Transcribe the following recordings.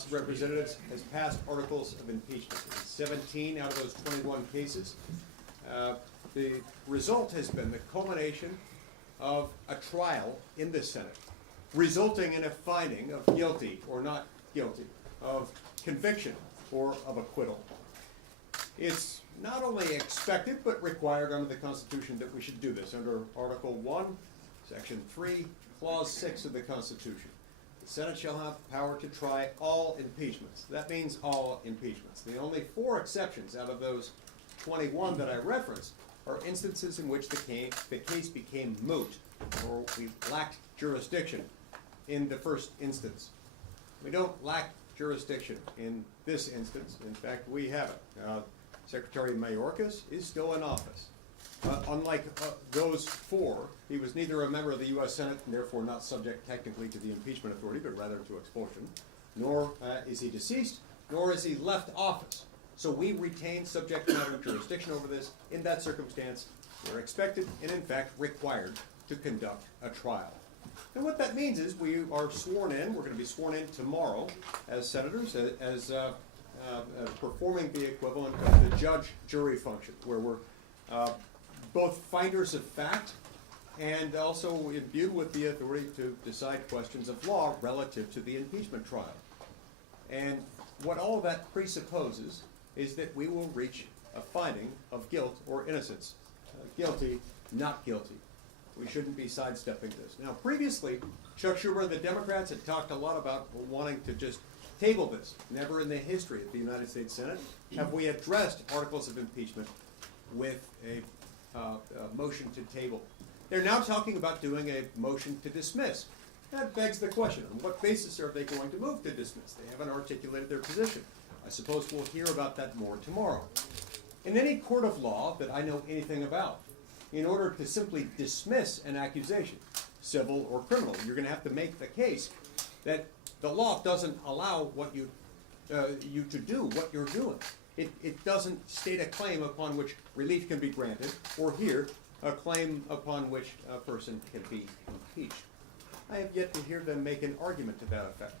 House of Representatives has passed articles of impeachment in 17 out of those 21 cases. The result has been the culmination of a trial in the Senate, resulting in a finding of guilty or not guilty, of conviction or of acquittal. It's not only expected but required under the Constitution that we should do this. Under Article 1, Section 3, Clause 6 of the Constitution, the Senate shall have power to try all impeachments. That means all impeachments. The only 4 exceptions out of those 21 that I referenced are instances in which the case became moot or we lacked jurisdiction in the first instance. We don't lack jurisdiction in this instance. In fact, we have it. Secretary Mayorkas is still in office. Unlike those 4, he was neither a member of the U.S. Senate and therefore not subject technically to the impeachment authority, but rather to expulsion, nor is he deceased, nor is he left office. So we retain subject matter jurisdiction over this. In that circumstance, we're expected and in fact required to conduct a trial. And what that means is we are sworn in. We're going to be sworn in tomorrow as senators, as performing the equivalent of the judge-jury function, where we're both finders of fact and also imbued with the authority to decide questions of law relative to the impeachment trial. And what all of that presupposes is that we will reach a finding of guilt or innocence. Guilty, not guilty. We shouldn't be sidestepping this. Now, previously, Chuck Schumer and the Democrats had talked a lot about wanting to just table this. Never in the history of the United States Senate have we addressed articles of impeachment with a motion to table. They're now talking about doing a motion to dismiss. That begs the question, on what basis are they going to move to dismiss? They haven't articulated their position. I suppose we'll hear about that more tomorrow. In any court of law that I know anything about, in order to simply dismiss an accusation, civil or criminal, you're going to have to make the case that the law doesn't allow what you to do what you're doing. It doesn't state a claim upon which relief can be granted, or here, a claim upon which a person can be impeached. I have yet to hear them make an argument to that effect.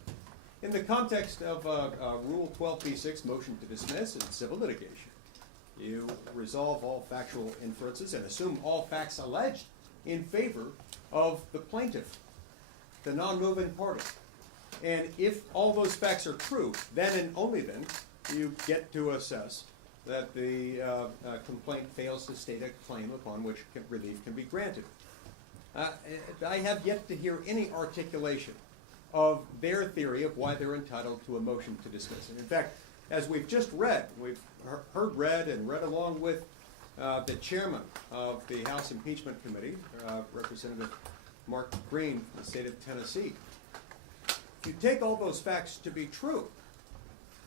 In the context of Rule 12b-6, motion to dismiss in civil litigation, you resolve all factual inferences and assume all facts alleged in favor of the plaintiff, the non-moving party. And if all those facts are true, then and only then you get to assess that the complaint fails to state a claim upon which relief can be granted. I have yet to hear any articulation of their theory of why they're entitled to a motion to dismiss. And in fact, as we've just read, we've read along with the chairman of the House Impeachment Committee, Representative Mark Green from the state of Tennessee. If you take all those facts to be true,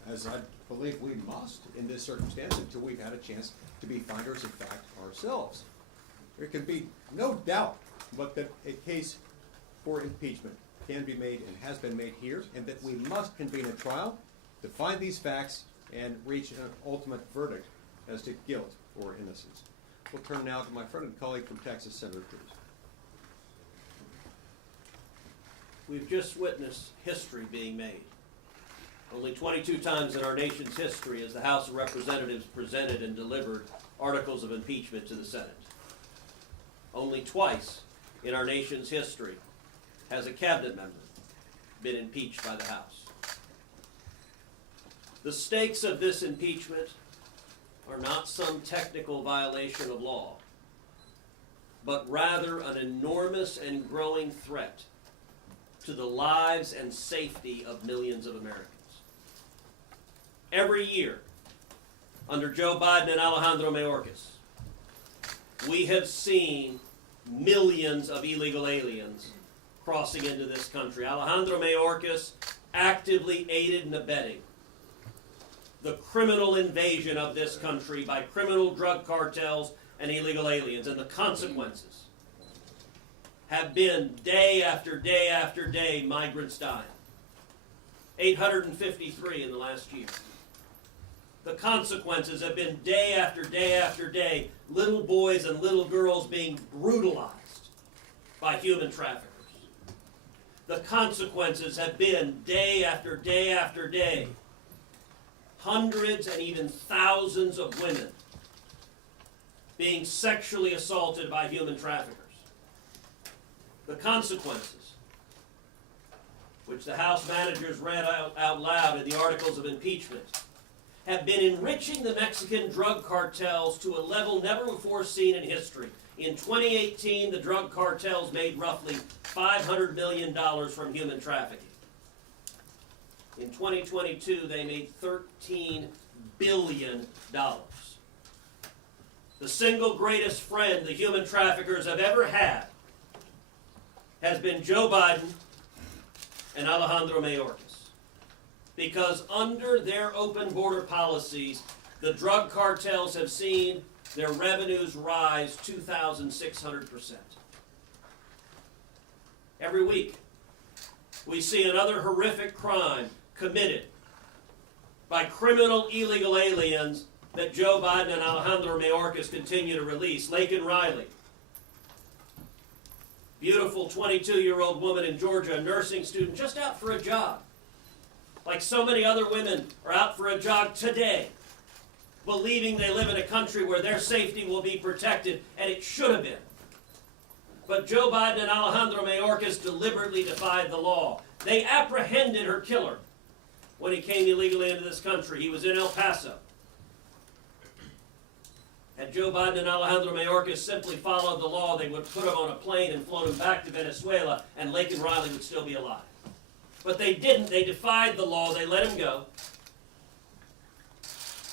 as I believe we must in this circumstance until we've had a chance to be finders of fact ourselves, there can be no doubt but that a case for impeachment can be made and has been made here, and that we must convene a trial to find these facts and reach an ultimate verdict as to guilt or innocence. We'll turn now to my friend and colleague from Texas, Senator Cruz. We've just witnessed history being made. Only 22 times in our nation's history has the House of Representatives presented and delivered articles of impeachment to the Senate. Only twice in our nation's history has a cabinet member been impeached by the House. The stakes of this impeachment are not some technical violation of law, but rather an enormous and growing threat to the lives and safety of millions of Americans. Every year, under Joe Biden and Alejandro Mayorkas, we have seen millions of illegal aliens crossing into this country. Alejandro Mayorkas actively aided and abetting the criminal invasion of this country by criminal drug cartels and illegal aliens, and the consequences have been day after day after day migrants dying. 853 in the last year. The consequences have been day after day after day, little boys and little girls being brutalized by human traffickers. the consequences have been day after day after day. Hundreds and even thousands of women being sexually assaulted by human traffickers. The consequences, which the House managers read out loud in the articles of impeachment, have been enriching the Mexican drug cartels to a level never before seen in history. In 2018, the drug cartels made roughly $500 million from human trafficking. In 2022, they made $13 billion. The single greatest friend the human traffickers have ever had has been Joe Biden and Alejandro Mayorkas. Because under their open border policies, the drug cartels have seen their revenues rise 2,600%. Every week, we see another horrific crime committed by criminal illegal aliens that Joe Biden and Alejandro Mayorkas continue to release. Laken Riley, beautiful 22-year-old woman in Georgia, a nursing student, just out for a jog. Like so many other women are out for a jog today, believing they live in a country where their safety will be protected, and it should have been. But Joe Biden and Alejandro Mayorkas deliberately defied the law. They apprehended her killer when he came illegally into this country. He was in El Paso. Had Joe Biden and Alejandro Mayorkas simply followed the law, they would put him on a plane and float him back to Venezuela, and Laken Riley would still be alive. But they didn't. They defied the law. They let him go.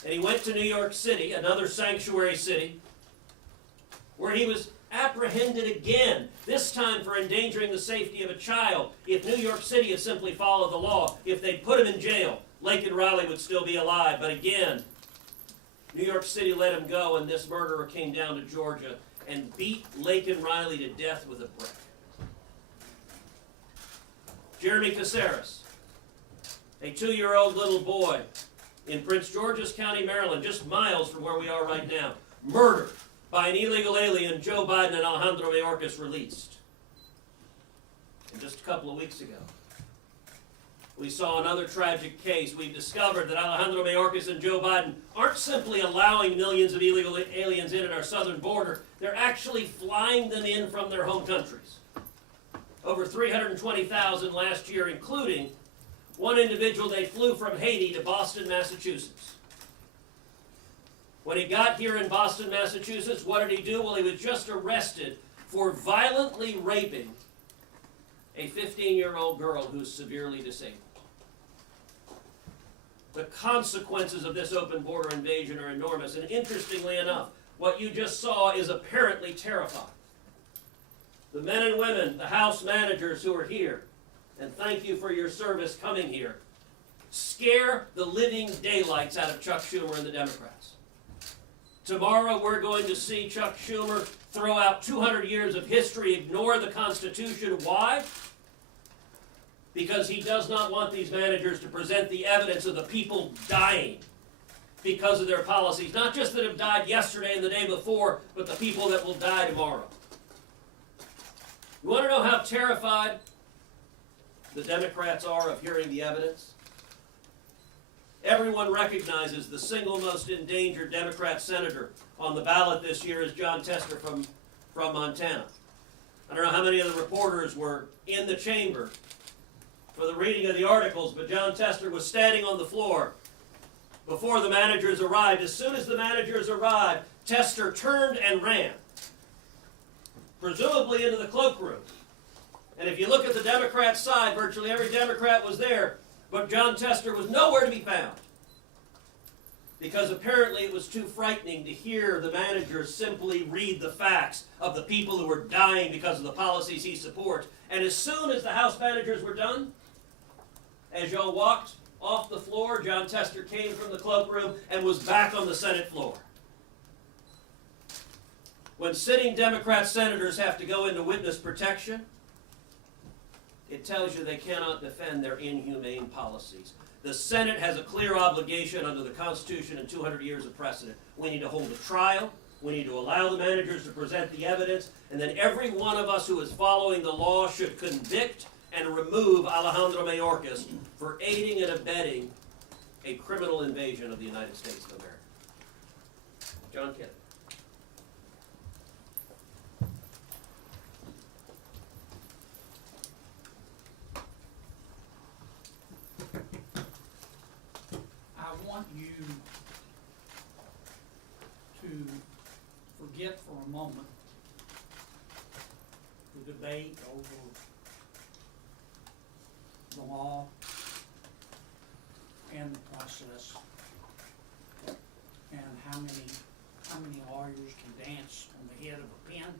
And he went to New York City, another sanctuary city, where he was apprehended again, this time for endangering the safety of a child. If New York City had simply followed the law, if they'd put him in jail, Laken Riley would still be alive. But again, New York City let him go, and this murderer came down to Georgia and beat Laken Riley to death with a brick. Jeremy Caceres, a 2-year-old little boy in Prince George's County, Maryland, just miles from where we are right now, murdered by an illegal alien Joe Biden and Alejandro Mayorkas released. And just a couple of weeks ago, we saw another tragic case. We've discovered that Alejandro Mayorkas and Joe Biden aren't simply allowing millions of illegal aliens in at our southern border, they're actually flying them in from their home countries. Over 320,000 last year, including one individual they flew from Haiti to Boston, Massachusetts. When he got here in Boston, Massachusetts, what did he do? Well, he was just arrested for violently raping a 15-year-old girl who's severely disabled. The consequences of this open border invasion are enormous, and interestingly enough, what you just saw is apparently terrifying. The men and women, the House managers who are here, and thank you for your service coming here, scare the living daylights out of Chuck Schumer and the Democrats. Tomorrow we're going to see Chuck Schumer throw out 200 years of history, ignore the Constitution. Why? Because he does not want these managers to present the evidence of the people dying because of their policies. Not just that have died yesterday and the day before, but the people that will die tomorrow. You want to know how terrified the Democrats are of hearing the evidence? Everyone recognizes the single most endangered Democrat senator on the ballot this year is Jon Tester from Montana. I don't know how many of the reporters were in the chamber for the reading of the articles, but Jon Tester was standing on the floor before the managers arrived. As soon as the managers arrived, Tester turned and ran, presumably into the cloakroom. And if you look at the Democrat side, virtually every Democrat was there, but Jon Tester was nowhere to be found. Because apparently it was too frightening to hear the managers simply read the facts of the people who were dying because of the policies he supports. And as soon as the House managers were done, as y'all walked off the floor, Jon Tester came from the cloakroom and was back on the Senate floor. When sitting Democrat senators have to go into witness protection, it tells you they cannot defend their inhumane policies. The Senate has a clear obligation under the Constitution and 200 years of precedent. We need to hold a trial. We need to allow the managers to present the evidence. And then every one of us who is following the law should convict and remove Alejandro Mayorkas for aiding and abetting a criminal invasion of the United States of America. John Kennedy. I want you to forget for a moment the debate over the law and the process and how many lawyers can dance on the head of a pin.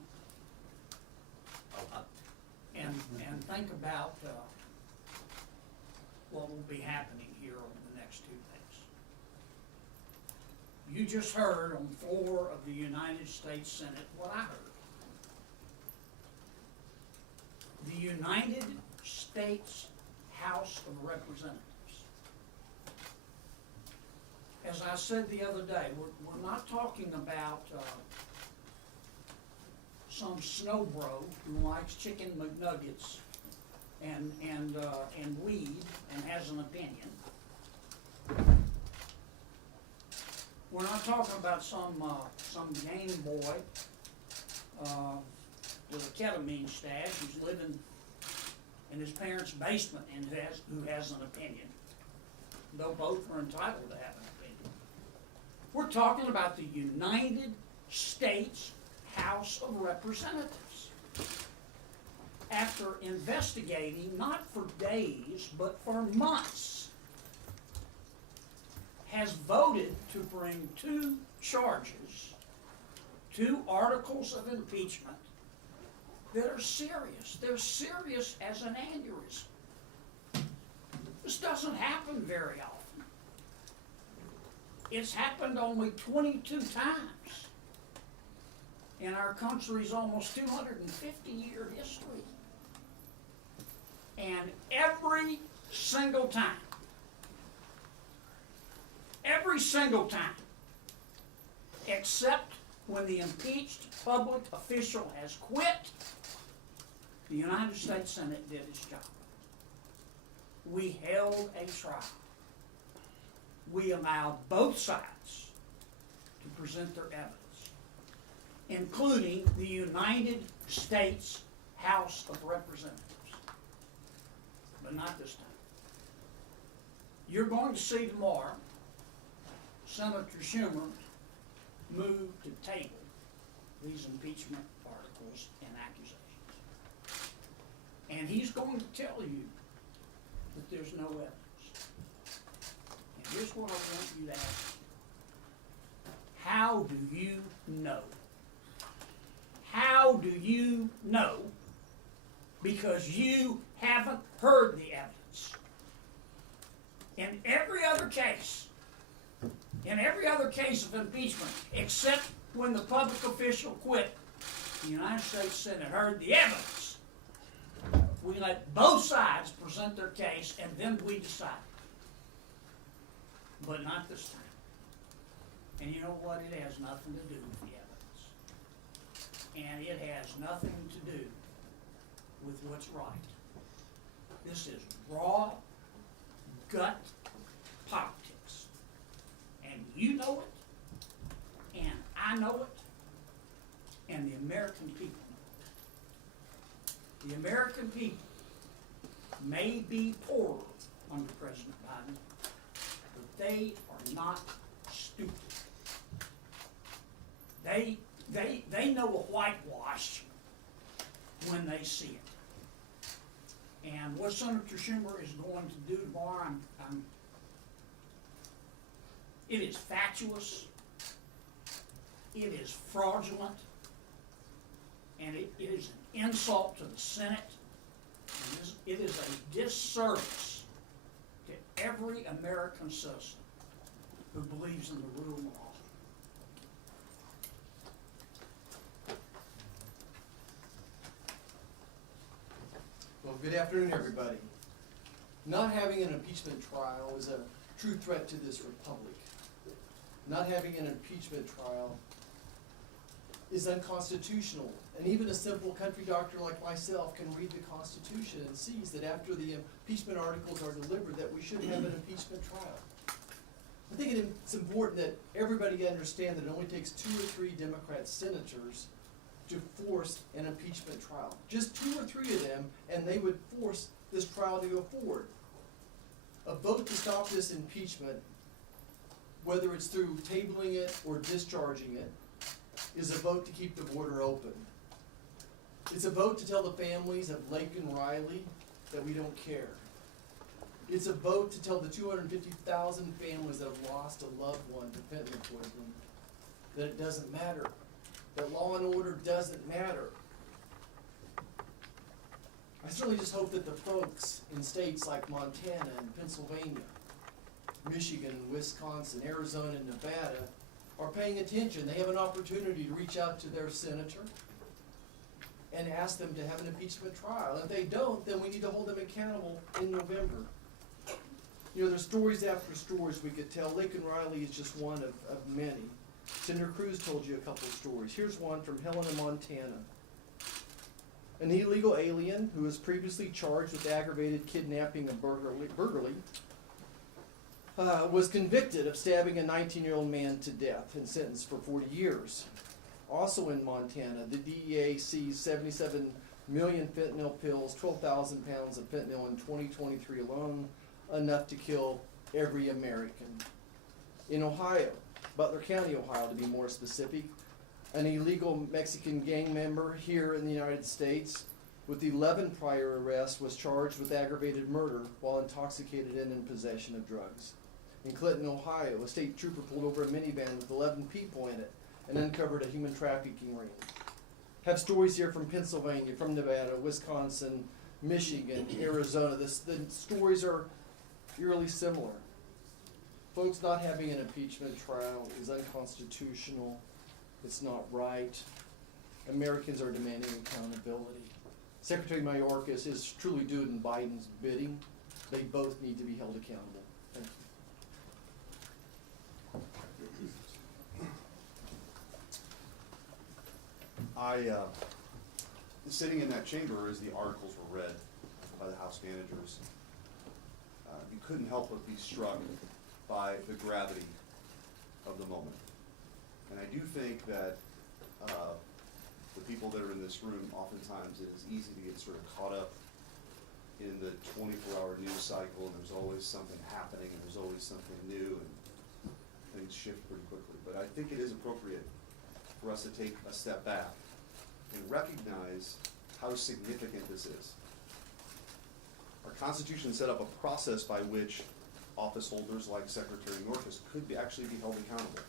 And think about what will be happening here over the next 2 days. You just heard on the floor of the United States Senate what I heard. The United States House of Representatives. As I said the other day, we're not talking about some snow bro who likes chicken McNuggets and weed and has an opinion. We're not talking about some game boy with a ketamine stash who's living in his parents' basement and who has an opinion, though both are entitled to have an opinion. We're talking about the United States House of Representatives. After investigating, not for days, but for months, has voted to bring 2 charges, 2 articles of impeachment that are serious. They're serious as an aneurysm. This doesn't happen very often. It's happened only 22 times in our country's almost 250-year history. And every single time, except when the impeached public official has quit, the United States Senate did its job. We held a trial. We allowed both sides to present their evidence, including the United States House of Representatives. But not this time. You're going to see tomorrow Senator Schumer move to table these impeachment articles and accusations. And he's going to tell you that there's no evidence. And here's what I want you to ask. How do you know? How do you know? Because you haven't heard the evidence. In every other case of impeachment, except when the public official quit, the United States Senate heard the evidence. We let both sides present their case, and then we decide. But not this time. And you know what? It has nothing to do with the evidence. And it has nothing to do with what's right. This is raw gut politics. And you know it, and I know it, and the American people know it. The American people may be poorer under President Biden, but they are not stupid. They know a whitewash when they see it. And what Senator Schumer is going to do tomorrow, it is fatuous, it is fraudulent, and it is an insult to the Senate, and it is a disservice to every American citizen who believes in the rule of law. Well, good afternoon, everybody. Not having an impeachment trial is a true threat to this republic. Not having an impeachment trial is unconstitutional. And even a simple country doctor like myself can read the Constitution and sees that after the impeachment articles are delivered, that we should have an impeachment trial. I think it's important that everybody understand that it only takes 2 or 3 Democrat senators to force an impeachment trial. Just 2 or 3 of them, and they would force this trial to go forward. A vote to stop this impeachment, whether it's through tabling it or discharging it, is a vote to keep the border open. It's a vote to tell the families of Lake and Riley that we don't care. It's a vote to tell the 250,000 families that have lost a loved one to fentanyl poisoning that it doesn't matter, that law and order doesn't matter. I certainly just hope that the folks in states like Montana and Pennsylvania, Michigan, Wisconsin, Arizona, and Nevada are paying attention. They have an opportunity to reach out to their senator and ask them to have an impeachment trial. If they don't, then we need to hold them accountable in November. You know, there's stories after stories we could tell. Lake and Riley is just one of many. Senator Cruz told you a couple of stories. Here's one from Helena, Montana. An illegal alien who was previously charged with aggravated kidnapping and burglary was convicted of stabbing a 19-year-old man to death and sentenced for 40 years. Also in Montana, the DEA seized 77 million fentanyl pills, 12,000 pounds of fentanyl in 2023 alone, enough to kill every American. In Ohio, Butler County, Ohio to be more specific, an illegal Mexican gang member here in the United States with 11 prior arrests was charged with aggravated murder while intoxicated and in possession of drugs. In Clinton, Ohio, a state trooper pulled over a minivan with 11 people in it and uncovered a human trafficking ring. Have stories here from Pennsylvania, from Nevada, Wisconsin, Michigan, Arizona. The stories are eerily similar. Folks, not having an impeachment trial is unconstitutional. It's not right. Americans are demanding accountability. Secretary Mayorkas is truly doing Biden's bidding. They both need to be held accountable. Thank you. Sitting in that chamber as the articles were read by the House managers, you couldn't help but be struck by the gravity of the moment. And I do think that the people that are in this room, oftentimes it is easy to get sort of caught up in the 24-hour news cycle, and there's always something happening, and there's always something new, and things shift pretty quickly. But I think it is appropriate for us to take a step back and recognize how significant this is. Our Constitution set up a process by which office holders like Secretary Mayorkas could actually be held accountable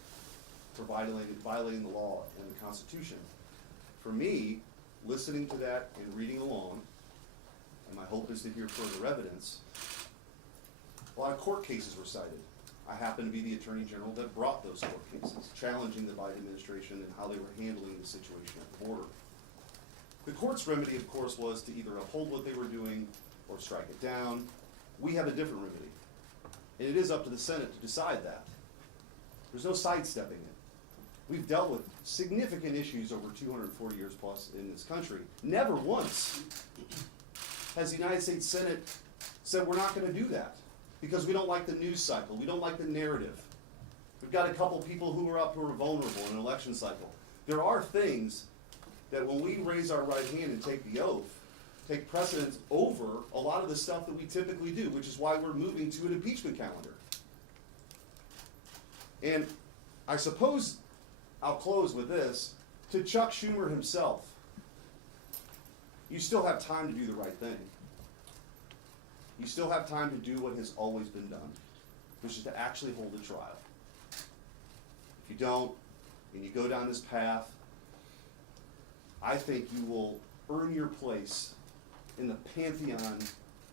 for violating the law and the Constitution. For me, listening to that and reading along, and my hope is to hear further evidence, a lot of court cases were cited. I happen to be the Attorney General that brought those court cases, challenging the Biden administration and how they were handling the situation at the border. The court's remedy, of course, was to either uphold what they were doing or strike it down. We have a different remedy, and it is up to the Senate to decide that. There's no sidestepping it. We've dealt with significant issues over 240 years plus in this country. Never once has the United States Senate said we're not going to do that because we don't like the news cycle, we don't like the narrative. We've got a couple people who are vulnerable in an election cycle. There are things that when we raise our right hand and take the oath, take precedence over a lot of the stuff that we typically do, which is why we're moving to an impeachment calendar. And I suppose I'll close with this. To Chuck Schumer himself, you still have time to do the right thing. You still have time to do what has always been done, which is to actually hold a trial. If you don't, and you go down this path, I think you will earn your place in the pantheon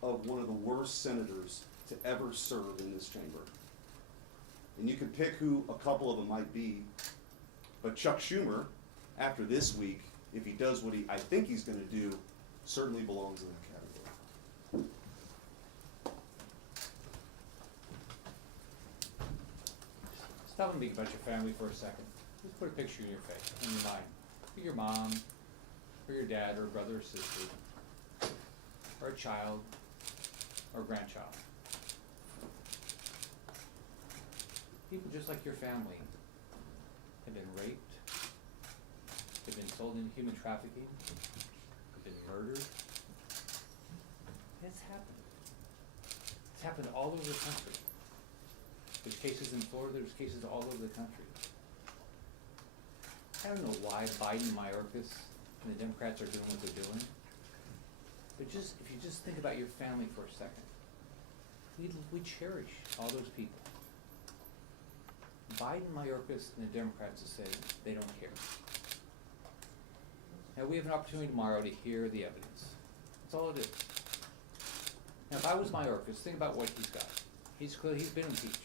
of one of the worst senators to ever serve in this chamber. And you can pick who a couple of them might be, but Chuck Schumer, after this week, if he does what I think he's going to do, certainly belongs in that category. Stop and think about your family for a second. Just put a picture in your face, in your mind. for your mom, or your dad, or brother or sister, or a child, or grandchild. People just like your family have been raped, have been sold into human trafficking, have been murdered. It's happened. It's happened all over the country. There's cases in Florida, there's cases all over the country. I don't know why Biden, Mayorkas, and the Democrats are doing what they're doing. But if you just think about your family for a second, we cherish all those people. Biden, Mayorkas, and the Democrats have said they don't care. Now we have an opportunity tomorrow to hear the evidence. That's all it is. Now if I was Mayorkas, think about what he's got. He's been impeached.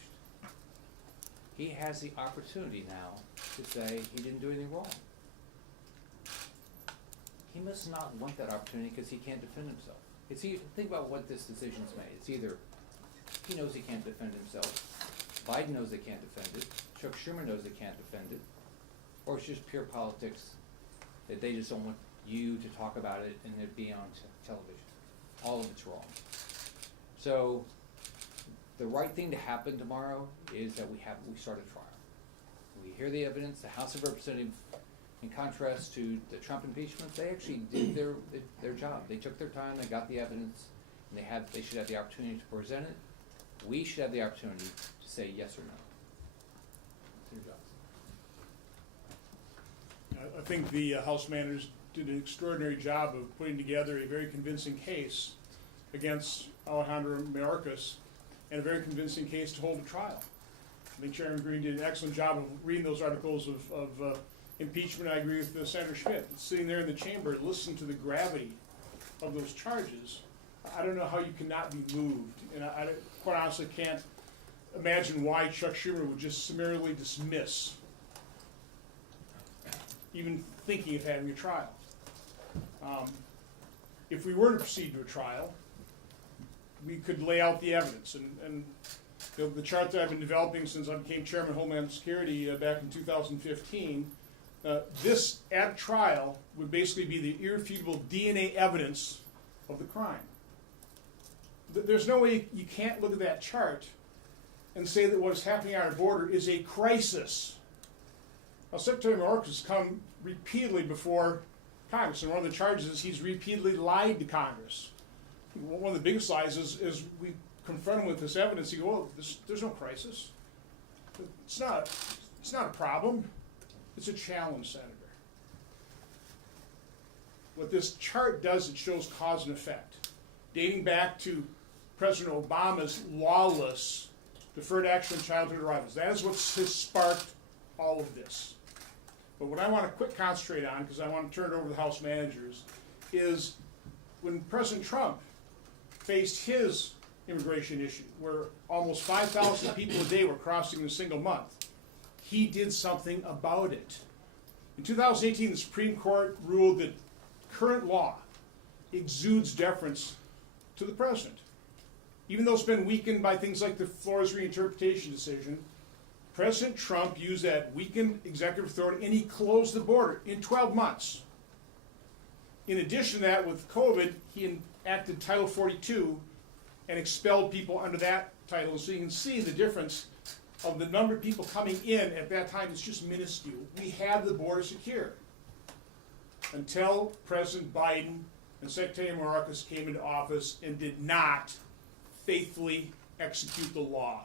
He has the opportunity now to say he didn't do anything wrong. He must not want that opportunity because he can't defend himself. Think about what this decision's made. It's either he knows he can't defend himself, Biden knows they can't defend it, Chuck Schumer knows they can't defend it, or it's just pure politics that they just don't want you to talk about it and it be on television. All of it's wrong. So the right thing to happen tomorrow is that we start a trial. We hear the evidence. The House of Representatives, in contrast to the Trump impeachment, they actually did their job. They took their time, they got the evidence, and they should have the opportunity to present it. We should have the opportunity to say yes or no. It's your job. I think the House managers did an extraordinary job of putting together a very convincing case against Alejandro Mayorkas and a very convincing case to hold a trial. I think Chairman Green did an excellent job of reading those articles of impeachment. I agree with Senator Schmidt. Sitting there in the chamber, listening to the gravity of those charges, I don't know how you cannot be moved. And I quite honestly can't imagine why Chuck Schumer would just summarily dismiss even thinking of having a trial. If we were to proceed to a trial, we could lay out the evidence. And the chart that I've been developing since I became Chairman of Homeland Security back in 2015, this at trial would basically be the irrefutable DNA evidence of the crime. There's no way you can't look at that chart and say that what is happening on our border is a crisis. Now, Secretary Mayorkas has come repeatedly before Congress, and one of the charges is he's repeatedly lied to Congress. One of the biggest lies is we confront him with this evidence. He goes, "Well, there's no crisis. It's not a problem. It's a challenge, Senator." What this chart does, it shows cause and effect, dating back to President Obama's lawless deferred action on childhood arrivals. That is what has sparked all of this. But what I want to concentrate on, because I want to turn it over to the House managers, is when President Trump faced his immigration issue, where almost 5,000 people a day were crossing in a single month, he did something about it. In 2018, the Supreme Court ruled that current law exudes deference to the president. Even though it's been weakened by things like the Flores reinterpretation decision, President Trump used that weakened executive authority and he closed the border in 12 months. In addition to that, with COVID, he enacted Title 42 and expelled people under that title. So you can see the difference of the number of people coming in at that time is just minuscule. We have the border secure until President Biden and Secretary Mayorkas came into office and did not faithfully execute the law.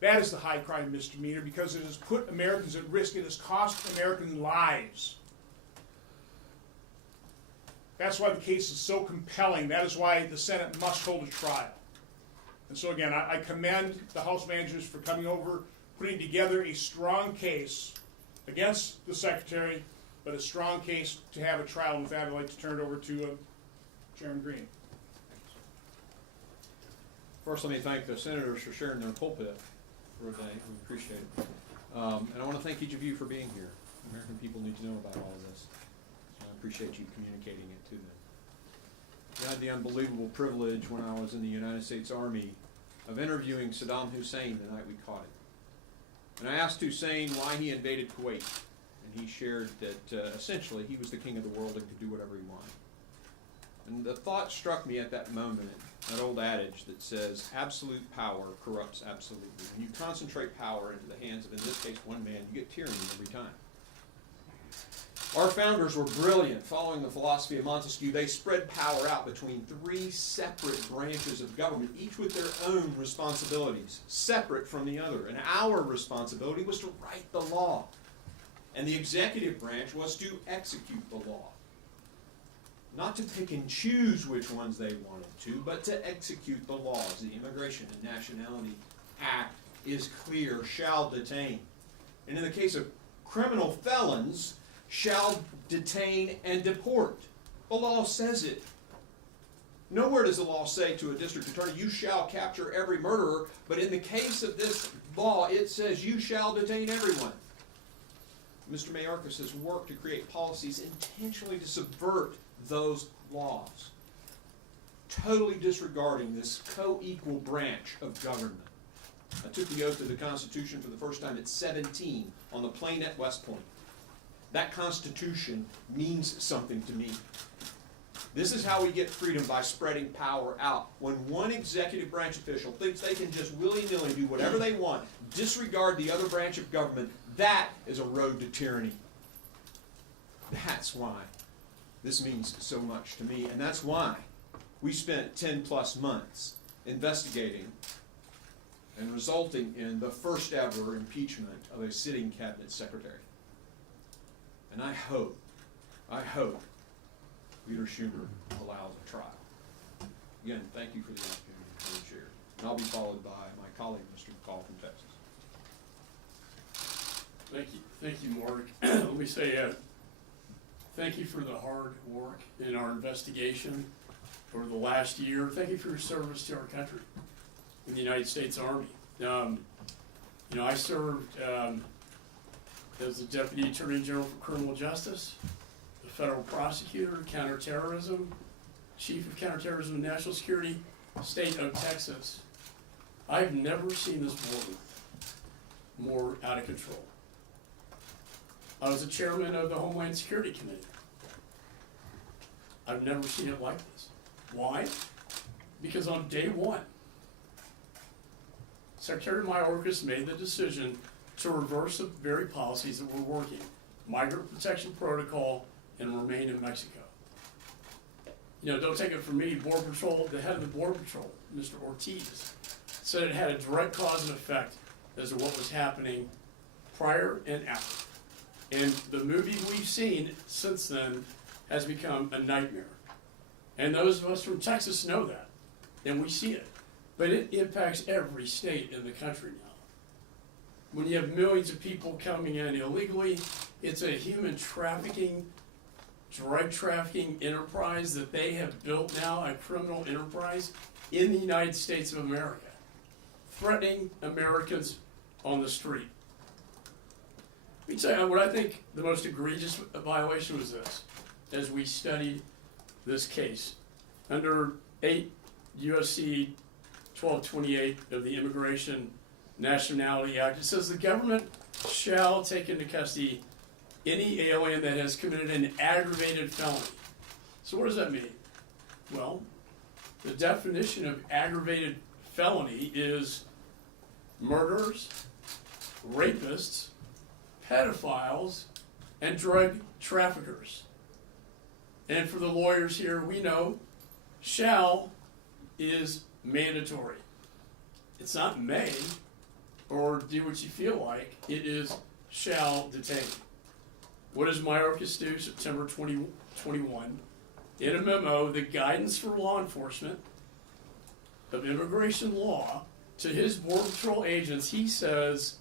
That is the high crime misdemeanor because it has put Americans at risk. It has cost American lives. That's why the case is so compelling. That is why the Senate must hold a trial. And so again, I commend the House managers for coming over, putting together a strong case against the Secretary, but a strong case to have a trial. And with that, I'd like to turn it over to Chairman Green. First, let me thank the senators for sharing their pulpit for today. We appreciate it. And I want to thank each of you for being here. American people need to know about all of this. So I appreciate you communicating it to them. I had the unbelievable privilege when I was in the United States Army of interviewing Saddam Hussein the night we caught him. And I asked Hussein why he invaded Kuwait. and he shared that essentially he was the king of the world and could do whatever he wanted. And the thought struck me at that moment, that old adage that says, absolute power corrupts absolutely. When you concentrate power into the hands of, in this case, one man, you get tyranny every time. Our founders were brilliant. Following the philosophy of Montesquieu, they spread power out between three separate branches of government, each with their own responsibilities, separate from the other. And our responsibility was to write the law. And the executive branch was to execute the law. Not to pick and choose which ones they wanted to, but to execute the laws. The Immigration and Nationality Act is clear, shall detain. And in the case of criminal felons, shall detain and deport. The law says it. Nowhere does the law say to a district attorney, you shall capture every murderer, but in the case of this law, it says you shall detain everyone. Mr. Mayorkas has worked to create policies intentionally to subvert those laws, totally disregarding this co-equal branch of government. I took the oath of the Constitution for the first time at 17 on the plain at West Point. That Constitution means something to me. This is how we get freedom, by spreading power out. When one executive branch official thinks they can just willy-nilly do whatever they want, disregard the other branch of government, that is a road to tyranny. That's why this means so much to me, and that's why we spent 10 plus months investigating and resulting in the first ever impeachment of a sitting cabinet secretary. And I hope Leader Schumer allows a trial. Again, thank you for the opportunity to share. And I'll be followed by my colleague, Mr. McCall from Texas. Thank you, Mark. Let me say thank you for the hard work in our investigation over the last year. Thank you for your service to our country in the United States Army. I served as the Deputy Attorney General for Criminal Justice, the Federal Prosecutor, Counterterrorism, Chief of Counterterrorism and National Security, State of Texas. I've never seen this board more out of control. I was the chairman of the Homeland Security Committee. I've never seen it like this. Why? Because on day one, Secretary Mayorkas made the decision to reverse the very policies that were working, migrant protection protocol, and remain in Mexico. Don't take it from me, Border Patrol, the head of the Border Patrol, Mr. Ortiz, said it had a direct cause and effect as to what was happening prior and after. And the movie we've seen since then has become a nightmare. And those of us from Texas know that, and we see it. But it impacts every state in the country now. When you have millions of people coming in illegally, it's a human trafficking, drug trafficking enterprise that they have built now, a criminal enterprise in the United States of America, threatening Americans on the street. Let me tell you what I think the most egregious violation was this, as we studied this case. Under 8 U.S.C. 1228 of the Immigration Nationality Act, it says the government shall take into custody any alien that has committed an aggravated felony. So what does that mean? Well, the definition of aggravated felony is murderers, rapists, pedophiles, and drug traffickers. And for the lawyers here, we know shall is mandatory. It's not may or do what you feel like. It is shall detain. What does Mayorkas do September 2021? In a memo, the guidance for law enforcement of immigration law to his Border Patrol agents, he says,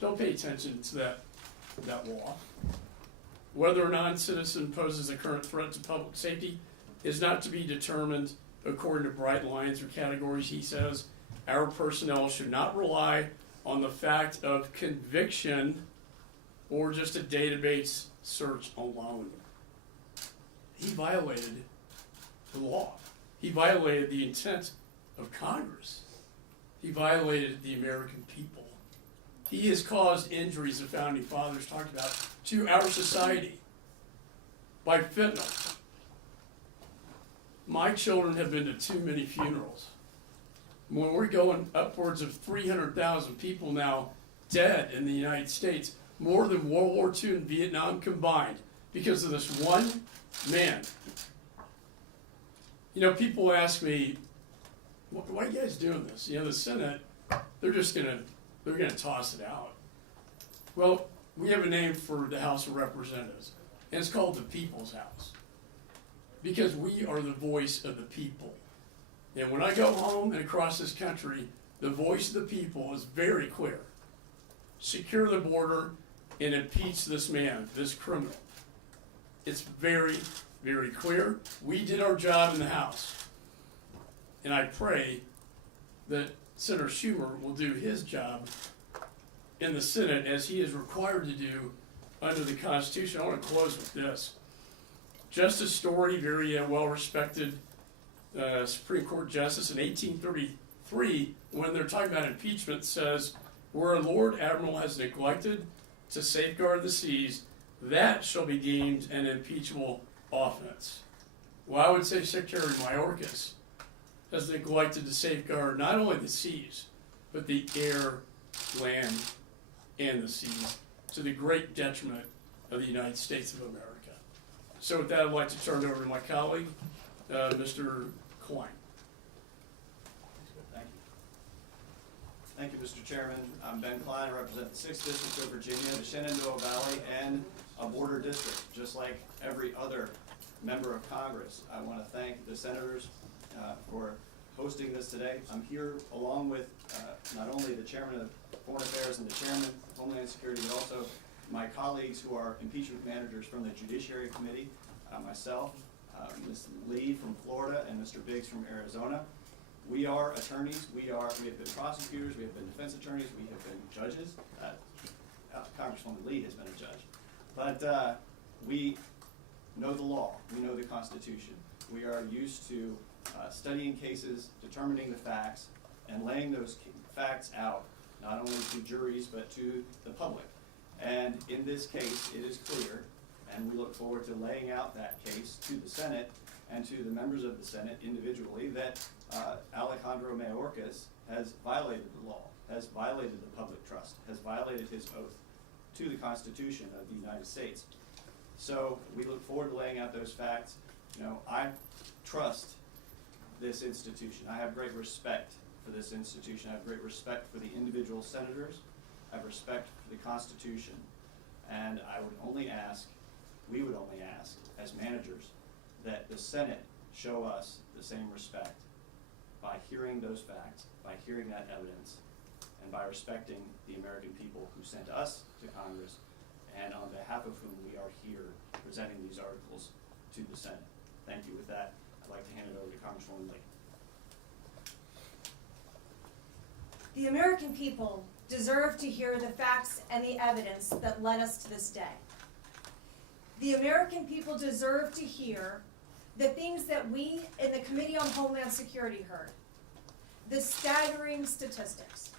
don't pay attention to that law. Whether a non-citizen poses a current threat to public safety is not to be determined according to bright lines or categories. He says our personnel should not rely on the fact of conviction or just a database search alone. He violated the law. He violated the intent of Congress. He violated the American people. He has caused injuries the founding fathers talked about to our society by fentanyl. My children have been to too many funerals. When we're going upwards of 300,000 people now dead in the United States, more than World War II and Vietnam combined, because of this one man. You know, people ask me, why are you guys doing this? You know, the Senate, they're gonna toss it out. Well, we have a name for the House of Representatives, and it's called the People's House. Because we are the voice of the people. And when I go home and across this country, the voice of the people is very clear. Secure the border and impeach this man, this criminal. It's very, very clear. We did our job in the House. And I pray that Senator Schumer will do his job in the Senate as he is required to do under the Constitution. I want to close with this. Justice Story, very well-respected Supreme Court justice in 1833, when they're talking about impeachment, says, where a Lord Admiral has neglected to safeguard the seas, that shall be deemed an impeachable offense. Well, I would say Secretary Mayorkas has neglected to safeguard not only the seas, but the air, land, and the seas, to the great detriment of the United States of America. So with that, I'd like to turn it over to my colleague, Mr. Klein. Thank you. Thank you, Mr. Chairman. I'm Ben Klein. I represent the 6th District of Virginia, the Shenandoah Valley, and a border district, just like every other member of Congress. I want to thank the senators for hosting this today. I'm here along with not only the Chairman of Foreign Affairs and the Chairman of Homeland Security, but also my colleagues who are impeachment managers from the Judiciary Committee, myself, Ms. Lee from Florida, and Mr. Biggs from Arizona. We are attorneys. We have been prosecutors. We have been defense attorneys. We have been judges. Congresswoman Lee has been a judge. But we know the law. We know the Constitution. We are used to studying cases, determining the facts, and laying those facts out, not only to juries, but to the public. And in this case, it is clear, and we look forward to laying out that case to the Senate and to the members of the Senate individually, that Alejandro Mayorkas has violated the law, has violated the public trust, has violated his oath to the Constitution of the United States. So we look forward to laying out those facts. You know, I trust this institution. I have great respect for this institution. I have great respect for the individual senators. I have respect for the Constitution. And I would only ask, we would only ask, as managers, that the Senate show us the same respect by hearing those facts, by hearing that evidence, and by respecting the American people who sent us to Congress, and on behalf of whom we are here presenting these articles to the Senate. Thank you. With that, I'd like to hand it over to Congresswoman Lee. The American people deserve to hear the facts and the evidence that led us to this day. The American people deserve to hear the things that we in the Committee on Homeland Security heard. The staggering statistics.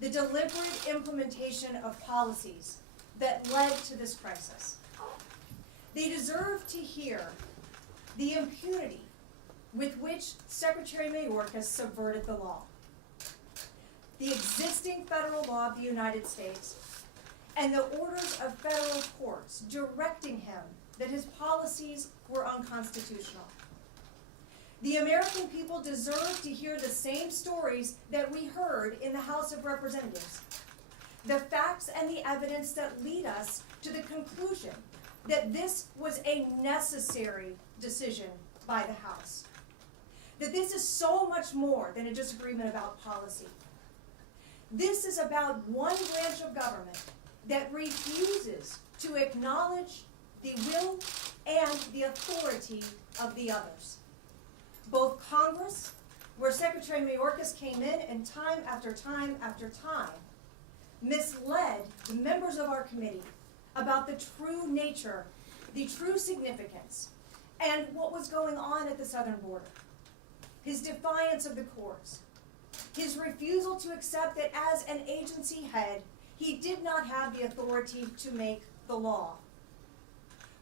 The deliberate implementation of policies that led to this crisis. They deserve to hear the impunity with which Secretary Mayorkas subverted the law. The existing federal law of the United States and the orders of federal courts directing him that his policies were unconstitutional. The American people deserve to hear the same stories that we heard in the House of Representatives. The facts and the evidence that lead us to the conclusion that this was a necessary decision by the House. That this is so much more than a disagreement about policy. This is about one branch of government that refuses to acknowledge the will and the authority of the others. Both Congress, where Secretary Mayorkas came in and time after time after time misled the members of our committee about the true nature, the true significance, and what was going on at the southern border. His defiance of the courts, his refusal to accept that as an agency head, he did not have the authority to make the law.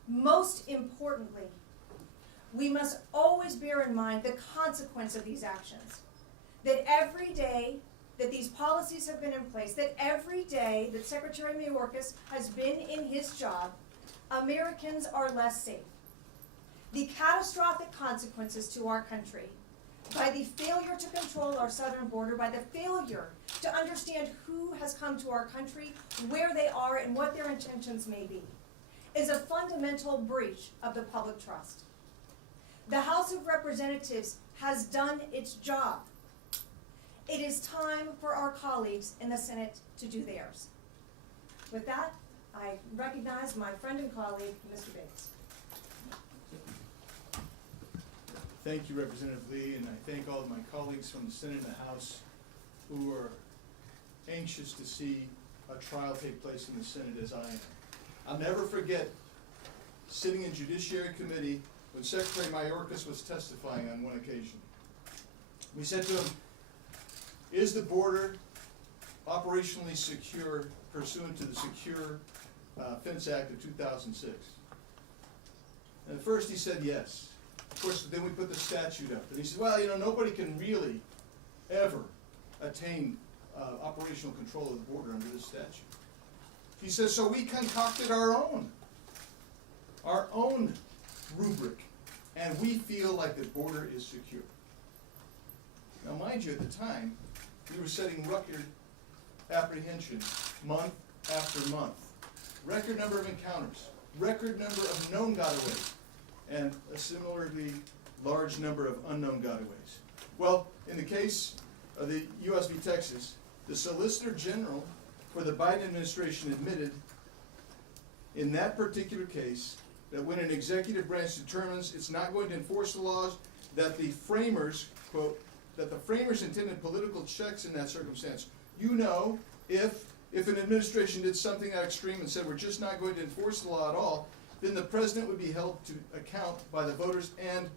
Most importantly, we must always bear in mind the consequence of these actions. That every day that these policies have been in place, that every day that Secretary Mayorkas has been in his job, Americans are less safe. The catastrophic consequences to our country, by the failure to control our southern border, by the failure to understand who has come to our country, where they are, and what their intentions may be, is a fundamental breach of the public trust. The House of Representatives has done its job. It is time for our colleagues in the Senate to do theirs. With that, I recognize my friend and colleague, Mr. Bates. Thank you, Representative Lee, and I thank all of my colleagues from the Senate and the House who are anxious to see a trial take place in the Senate as I am. I'll never forget sitting in Judiciary Committee when Secretary Mayorkas was testifying on one occasion. We said to him, is the border operationally secure pursuant to the Secure Fence Act of 2006? And at first he said yes. Of course, then we put the statute up. And he said, well, you know, nobody can really ever attain operational control of the border under this statute. He says, so we concocted our own rubric, and we feel like the border is secure. Now, mind you, at the time, we were setting record apprehension month after month. Record number of encounters, record number of known gotaways, and a similarly large number of unknown gotaways. Well, in the case of the U.S. v. Texas, the Solicitor General for the Biden administration admitted in that particular case that when an executive branch determines it's not going to enforce the laws, that the framers, quote, that the framers intended political checks in that circumstance. You know, if an administration did something that extreme and said we're just not going to enforce the law at all, then the president would be held to account by the voters, and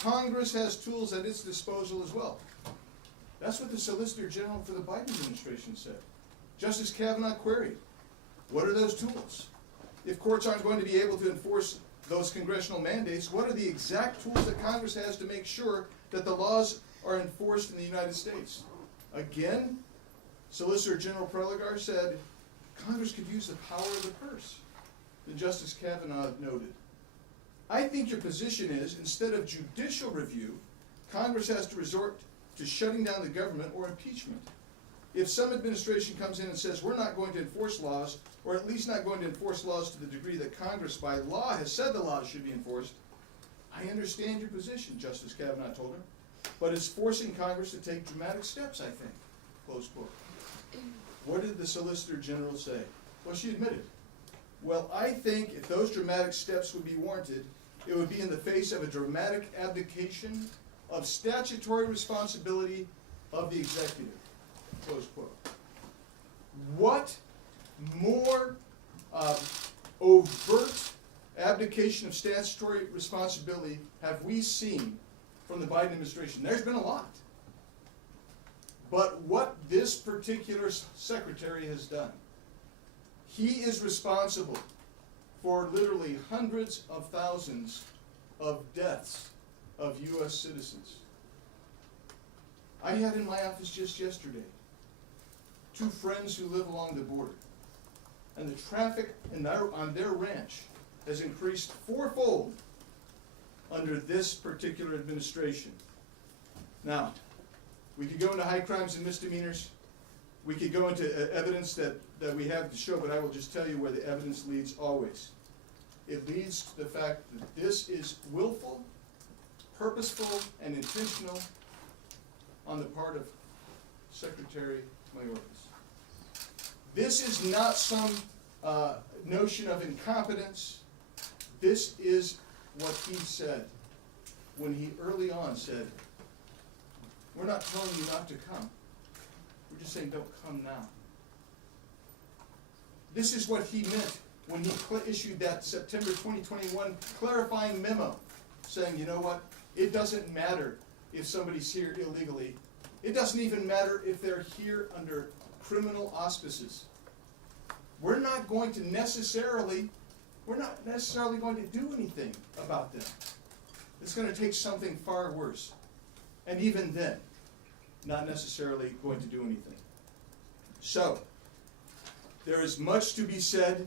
Congress has tools at its disposal as well. That's what the Solicitor General for the Biden administration said. Justice Kavanaugh queried, what are those tools? If courts aren't going to be able to enforce those congressional mandates, what are the exact tools that Congress has to make sure that the laws are enforced in the United States? Again, Solicitor General Prelogar said Congress could use the power of the purse. Then Justice Kavanaugh noted, I think your position is, instead of judicial review, Congress has to resort to shutting down the government or impeachment. If some administration comes in and says we're not going to enforce laws, or at least not going to enforce laws to the degree that Congress by law has said the laws should be enforced, I understand your position, Justice Kavanaugh told her, but it's forcing Congress to take dramatic steps, I think, close quote. What did the Solicitor General say? Well, she admitted, well, I think if those dramatic steps would be warranted, it would be in the face of a dramatic abdication of statutory responsibility of the executive, close quote. What more overt abdication of statutory responsibility have we seen from the Biden administration? There's been a lot. But what this particular secretary has done, he is responsible for literally hundreds of thousands of deaths of U.S. citizens. I had in my office just yesterday 2 friends who live along the border, and the traffic on their ranch has increased 4-fold under this particular administration. Now, we could go into high crimes and misdemeanors. We could go into evidence that we have to show, but I will just tell you where the evidence leads always. It leads to the fact that this is willful, purposeful, and intentional on the part of Secretary Mayorkas. This is not some notion of incompetence. This is what he said when he early on said, we're not telling you not to come. We're just saying don't come now. This is what he meant when he issued that September 2021 clarifying memo saying, you know what, it doesn't matter if somebody's here illegally, It doesn't even matter if they're here under criminal auspices. We're not necessarily going to do anything about them. It's going to take something far worse. And even then, not necessarily going to do anything. So, there is much to be said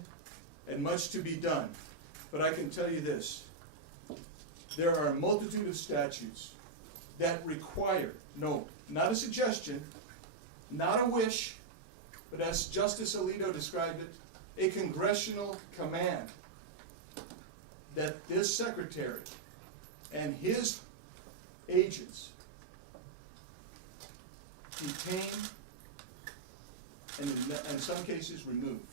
and much to be done. But I can tell you this. There are a multitude of statutes that require, no, not a suggestion, not a wish, but as Justice Alito described it, a congressional command that this secretary and his agents detain and in some cases removed.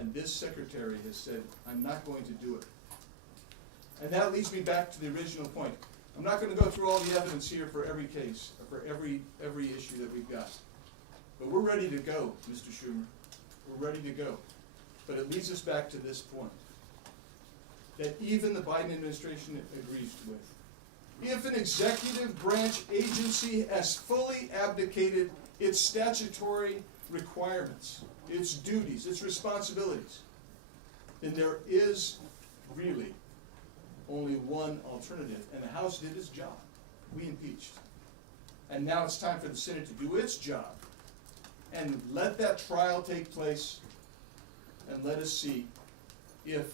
And this secretary has said, I'm not going to do it. And that leads me back to the original point. I'm not going to go through all the evidence here for every case, or for every issue that we've got. But we're ready to go, Mr. Schumer. We're ready to go. But it leads us back to this point, that even the Biden administration agrees with. If an executive branch agency has fully abdicated its statutory requirements, its duties, its responsibilities, then there is really only one alternative, and the House did its job. We impeached. And now it's time for the Senate to do its job and let that trial take place, and let us see if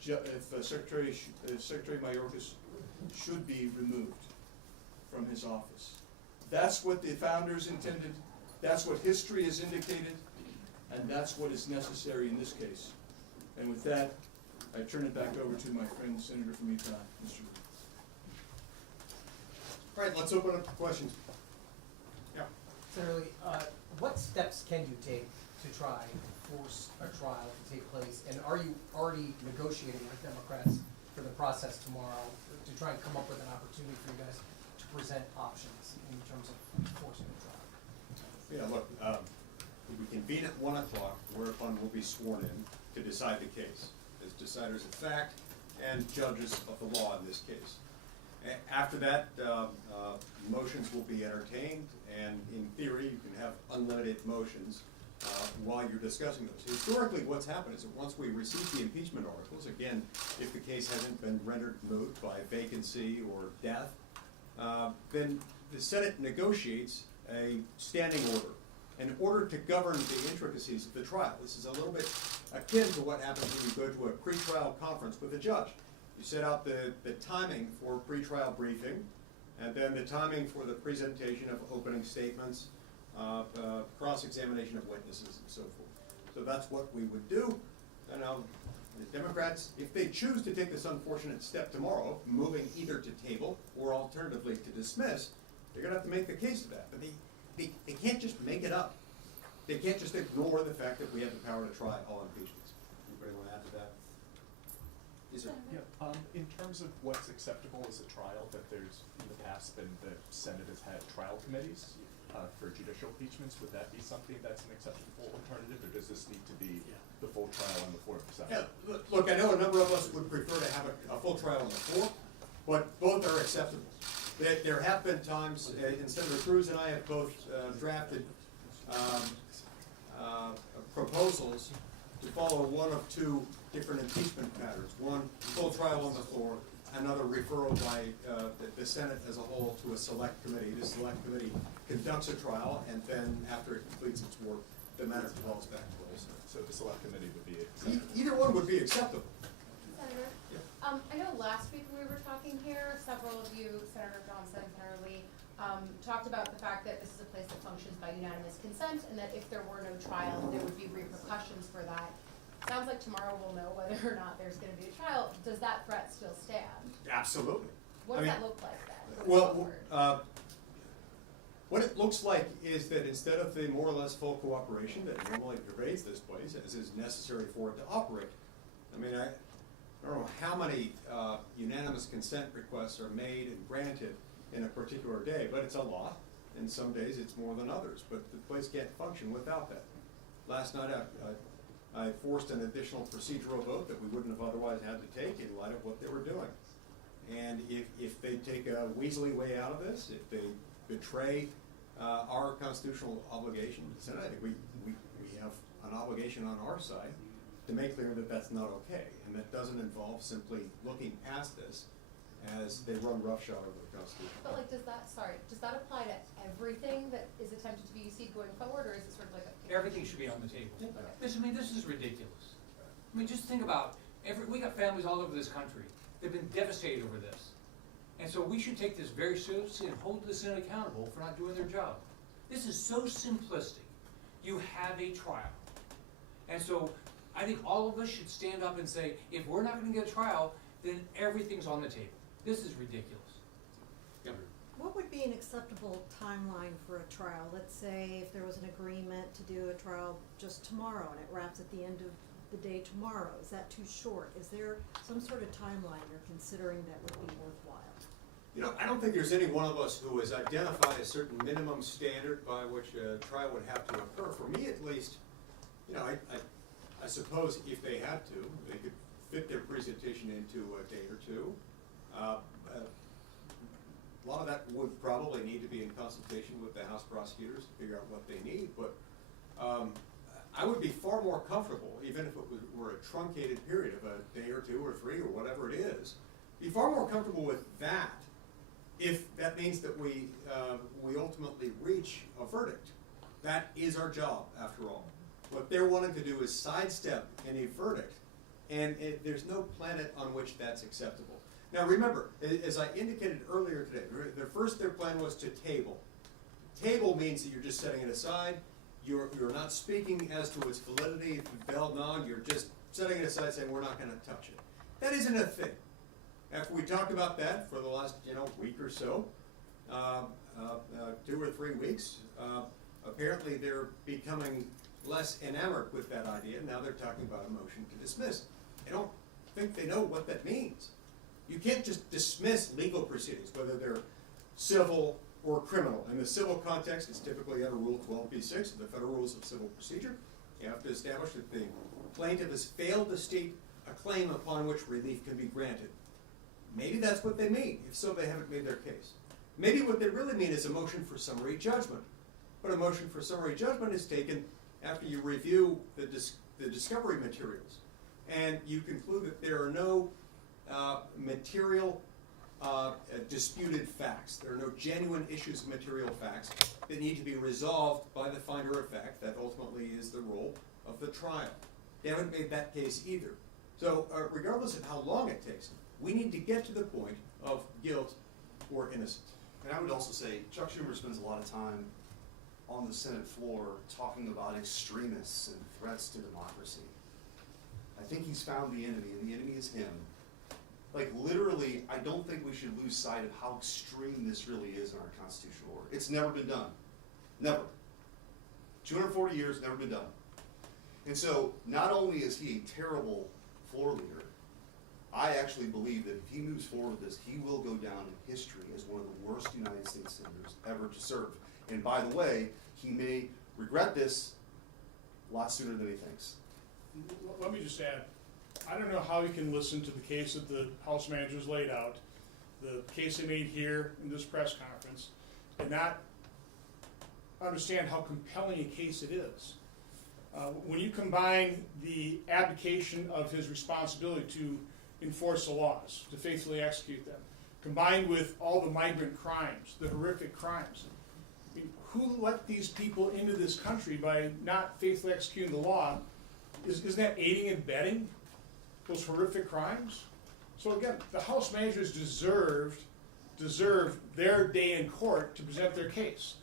Secretary Mayorkas should be removed from his office. That's what the founders intended, that's what history has indicated, and that's what is necessary in this case. And with that, I turn it back over to my friend, Senator from Utah, Mr. Lee. All right, let's open up for questions. Yeah. Senator Lee, what steps can you take to try and force a trial to take place? And are you already negotiating with Democrats for the process tomorrow to try and come up with an opportunity for you guys to present options in terms of forcing a trial? Yeah, look, we convene at 1 o'clock, whereupon we'll be sworn in to decide the case as deciders of fact and judges of the law in this case. After that, motions will be entertained, and in theory, you can have unlimited motions while you're discussing those. Historically, what's happened is that once we receive the impeachment articles, again, if the case hasn't been rendered moot by vacancy or death, then the Senate negotiates a standing order in order to govern the intricacies of the trial. This is a little bit akin to what happens when you go to a pretrial conference with a judge. You set out the timing for pretrial briefing, and then the timing for the presentation of opening statements, cross-examination of witnesses, and so forth. So that's what we would do. And the Democrats, if they choose to take this unfortunate step tomorrow, moving either to table or alternatively to dismiss, they're going to have to make the case of that. But they can't just make it up. They can't just ignore the fact that we have the power to try all impeachments. Anybody want to add to that? Yes, sir. Yeah, in terms of what's acceptable as a trial, that there's in the past been the Senate has had trial committees for judicial impeachments. Would that be something that's an acceptable alternative, or does this need to be the full trial on the floor of the Senate? Yeah, look, I know a number of us would prefer to have a full trial on the floor, but both are acceptable. There have been times, and Senator Cruz and I have both drafted proposals to follow one of two different impeachment patterns. One, full trial on the floor, another referral by the Senate as a whole to a select committee. The select committee conducts a trial, and then after it completes its work, the matter falls back to the Senate. So the select committee would be acceptable? Either one would be acceptable. Senator, I know last week when we were talking here, several of you, Senator Johnson, Senator Lee, talked about the fact that this is a place that functions by unanimous consent, and that if there were no trial, there would be repercussions for that. Sounds like tomorrow we'll know whether or not there's going to be a trial. Does that threat still stand? Absolutely. What does that look like then? Well, what it looks like is that instead of the more or less full cooperation that normally pervades this place, as is necessary for it to operate, I mean, I don't know how many unanimous consent requests are made and granted in a particular day, but it's a lot, and some days it's more than others, but the place can't function without that. Last night I forced an additional procedural vote that we wouldn't have otherwise had to take in light of what they were doing. And if they take a weaselly way out of this, if they betray our constitutional obligation to the Senate. I think we have an obligation on our side to make clear that that's not okay, and that doesn't involve simply looking past this as they run roughshod over the Constitution. But like, does that apply to everything that is attempted to be UC going forward, or is it sort of like a? Everything should be on the table. This is ridiculous. I mean, just think about, we got families all over this country. They've been devastated over this. And so we should take this very seriously and hold the Senate accountable for not doing their job. This is so simplistic. You have a trial. And so I think all of us should stand up and say, if we're not gonna get a trial, then everything's on the table. This is ridiculous. What would be an acceptable timeline for a trial? Let's say if there was an agreement to do a trial just tomorrow and it wraps at the end of the day tomorrow, is that too short? Is there some sort of timeline you're considering that would be worthwhile? You know, I don't think there's any one of us who has identified a certain minimum standard by which a trial would have to occur. For me, at least, you know, I suppose if they had to, they could fit their presentation into a day or two. A lot of that would probably need to be in consultation with the House prosecutors to figure out what they need, but I would be far more comfortable, even if it were a truncated period of a day or two or three or whatever it is, be far more comfortable with that if that means that we ultimately reach a verdict. That is our job, after all. What they're wanting to do is sidestep any verdict, and there's no planet on which that's acceptable. Now remember, as I indicated earlier today, their plan was to table. Table means that you're just setting it aside. You're not speaking as to its validity, if it's valid, non, you're just setting it aside saying we're not going to touch it. That isn't a thing. After we talked about that for the last week or so, 2 or 3 weeks, apparently they're becoming less enamored with that idea. Now they're talking about a motion to dismiss. I don't think they know what that means. You can't just dismiss legal proceedings, whether they're civil or criminal. In the civil context, it's typically under Rule 12b-6 of the Federal Rules of Civil Procedure. You have to establish that the plaintiff has failed to state a claim upon which relief can be granted. Maybe that's what they mean. If so, they haven't made their case. Maybe what they really mean is a motion for summary judgment. But a motion for summary judgment is taken after you review the discovery materials, and you conclude that there are no material disputed facts. There are no genuine issues of material facts that need to be resolved by the finder of fact. That ultimately is the role of the trial. They haven't made that case either. So regardless of how long it takes, we need to get to the point of guilt or innocence. And I would also say Chuck Schumer spends a lot of time on the Senate floor talking about extremists and threats to democracy. I think he's found the enemy, and the enemy is him. Like literally, I don't think we should lose sight of how extreme this really is in our constitutional order. It's never been done. Never. 240 years, never been done. And so, not only is he a terrible floor leader, I actually believe that if he moves forward with this, he will go down in history as one of the worst United States senators ever to serve. And by the way, he may regret this a lot sooner than he thinks. Let me just add, I don't know how you can listen to the case that the House managers laid out, the case they made here in this press conference, and not understand how compelling a case it is. When you combine the abdication of his responsibility to enforce the laws, to faithfully execute them, combined with all the migrant crimes, the horrific crimes, I mean, who let these people into this country by not faithfully executing the law? Isn't that aiding and abetting those horrific crimes? So again, the House managers deserve their day in court to present their case.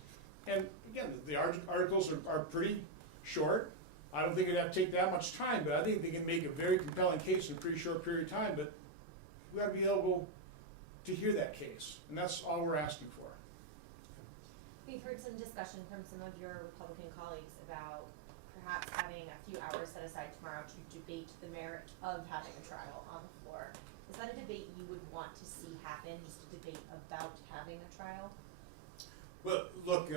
And again, the articles are pretty short. I don't think it'd have to take that much time, but I think they can make a very compelling case in a pretty short period of time, but we gotta be able to hear that case, and that's all we're asking for. We've heard some discussion from some of your Republican colleagues about perhaps having a few hours set aside tomorrow to debate the merit of having a trial on the floor. Is that a debate you would want to see happen, just a debate about having a trial? Well, look,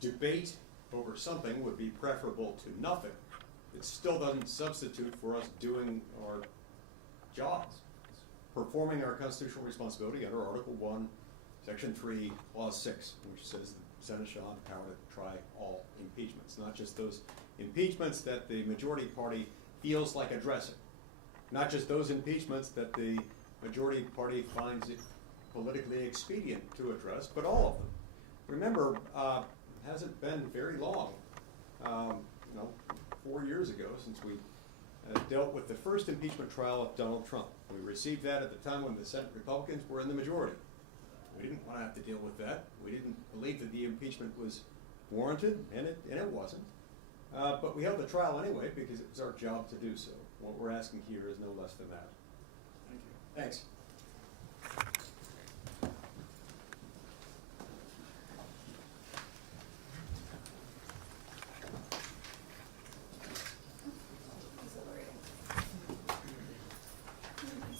debate over something would be preferable to nothing. It still doesn't substitute for us doing our jobs, performing our constitutional responsibility under Article 1 Section 3, Clause 6, which says the Senate shall have the power to try all impeachments, not just those impeachments that the majority party feels like addressing, not just those impeachments that the majority party finds it politically expedient to address, but all of them. Remember, it hasn't been very long, 4 years ago since we dealt with the first impeachment trial of Donald Trump. We received that at the time when the Senate Republicans were in the majority. We didn't want to have to deal with that. We didn't believe that the impeachment was warranted, and it wasn't. But we held the trial anyway because it was our job to do so. What we're asking here is no less than that. Thank you. Thanks.